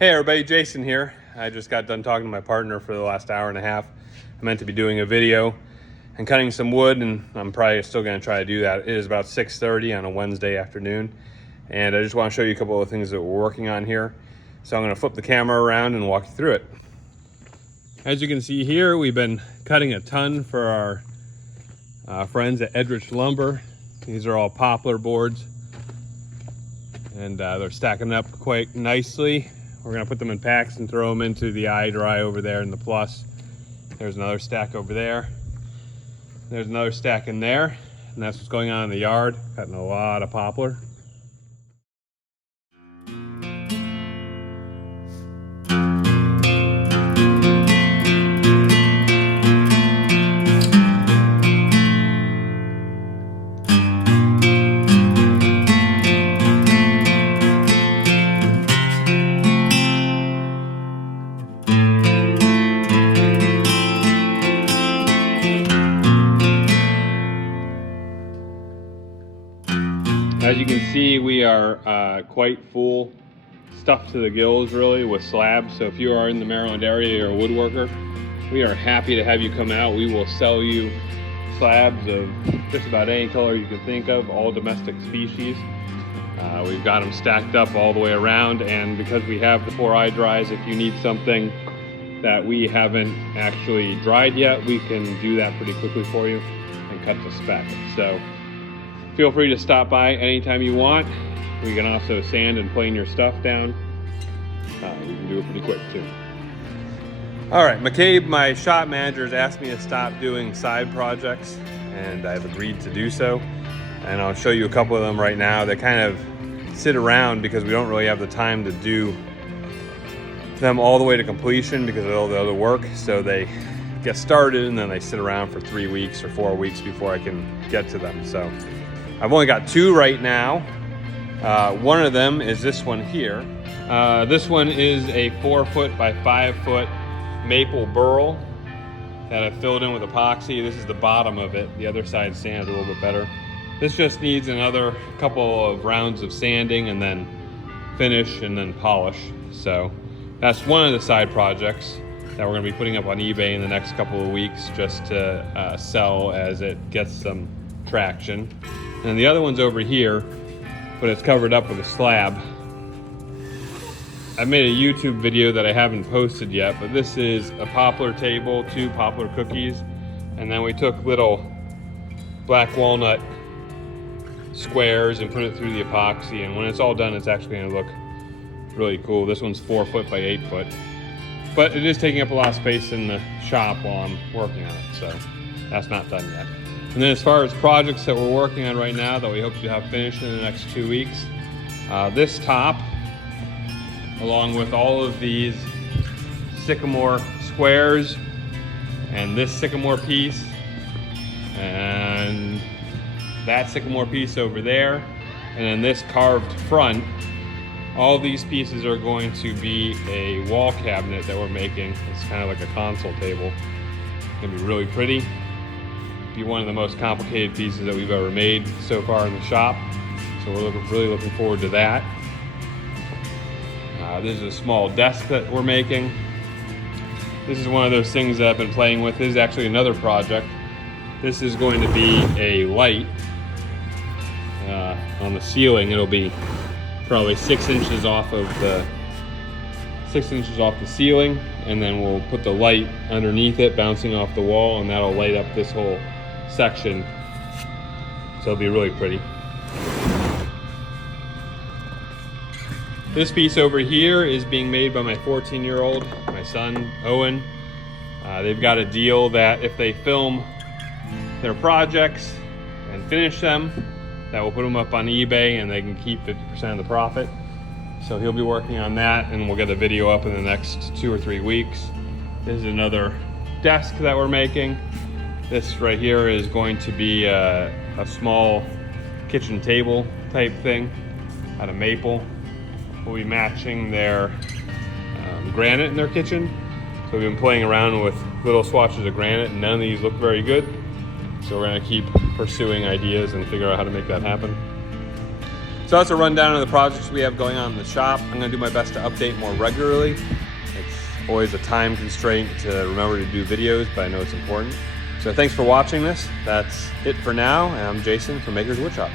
Hey everybody, Jason here. I just got done talking to my partner for the last hour and a half. I meant to be doing a video and cutting some wood, and I'm probably still gonna try to do that. It is about 6:30 on a Wednesday afternoon, and I just wanna show you a couple of things that we're working on here. So I'm gonna flip the camera around and walk you through it. As you can see here, we've been cutting a ton for our friends at Edrich Lumber. These are all poplar boards, and they're stacking up quite nicely. We're gonna put them in packs and throw them into the dry over there in the plus. There's another stack over there. There's another stack in there, and that's what's going on in the yard. Cutting a lot of poplar. As you can see, we are quite full, stuffed to the gills really with slabs. So if you are in the Maryland area, you're a woodworker, we are happy to have you come out. We will sell you slabs of just about any color you can think of, all domestic species. We've got them stacked up all the way around, and because we have the 4 dries, if you need something that we haven't actually dried yet, we can do that pretty quickly for you and cut to spec. So feel free to stop by anytime you want. We can also sand and plane your stuff down. We can do it pretty quick too. All right, McCabe, my shop manager, has asked me to stop doing side projects, and I've agreed to do so. And I'll show you a couple of them right now that kind of sit around because we don't really have the time to do them all the way to completion because of all the other work. So they get started and then they sit around for 3 weeks or 4 weeks before I can get to them. So I've only got 2 right now. One of them is this one here. This one is a 4 foot by 5 foot maple burl that I filled in with epoxy. This is the bottom of it. The other side sanded a little bit better. This just needs another couple of rounds of sanding and then finish and then polish. So that's one of the side projects that we're gonna be putting up on eBay in the next couple of weeks just to sell as it gets some traction. And the other one's over here, but it's covered up with a slab. I made a YouTube video that I haven't posted yet, but this is a poplar table, 2 poplar cookies, and then we took little black walnut squares and put it through the epoxy, and when it's all done, it's actually gonna look really cool. This one's 4 foot by 8 foot, but it is taking up a lot of space in the shop while I'm working on it, so that's not done yet. And then as far as projects that we're working on right now that we hope to have finished in the next 2 weeks, this top, along with all of these sycamore squares, and this sycamore piece, and that sycamore piece over there, and then this carved front, all these pieces are going to be a wall cabinet that we're making. It's kind of like a console table. It's gonna be really pretty. Be one of the most complicated pieces that we've ever made so far in the shop. So we're really looking forward to that. This is a small desk that we're making. This is one of those things that I've been playing with. This is actually another project. This is going to be a light on the ceiling. It'll be probably 6 inches off of the ceiling, and then we'll put the light underneath it bouncing off the wall, and that'll light up this whole section, so it'll be really pretty. This piece over here is being made by my 14-year-old, my son Owen. They've got a deal that if they film their projects and finish them, that will put them up on eBay and they can keep 50% of the profit. So he'll be working on that, and we'll get a video up in the next 2 or 3 weeks. This is another desk that we're making. This right here is going to be a small kitchen table type thing out of maple. We'll be matching their granite in their kitchen. So we've been playing around with little swatches of granite, and none of these look very good. So we're gonna keep pursuing ideas and figure out how to make that happen. So that's a rundown of the projects we have going on in the shop. I'm gonna do my best to update more regularly. It's always a time constraint to remember to do videos, but I know it's important. So thanks for watching this. That's it for now, and I'm Jason from Makers Woodshop.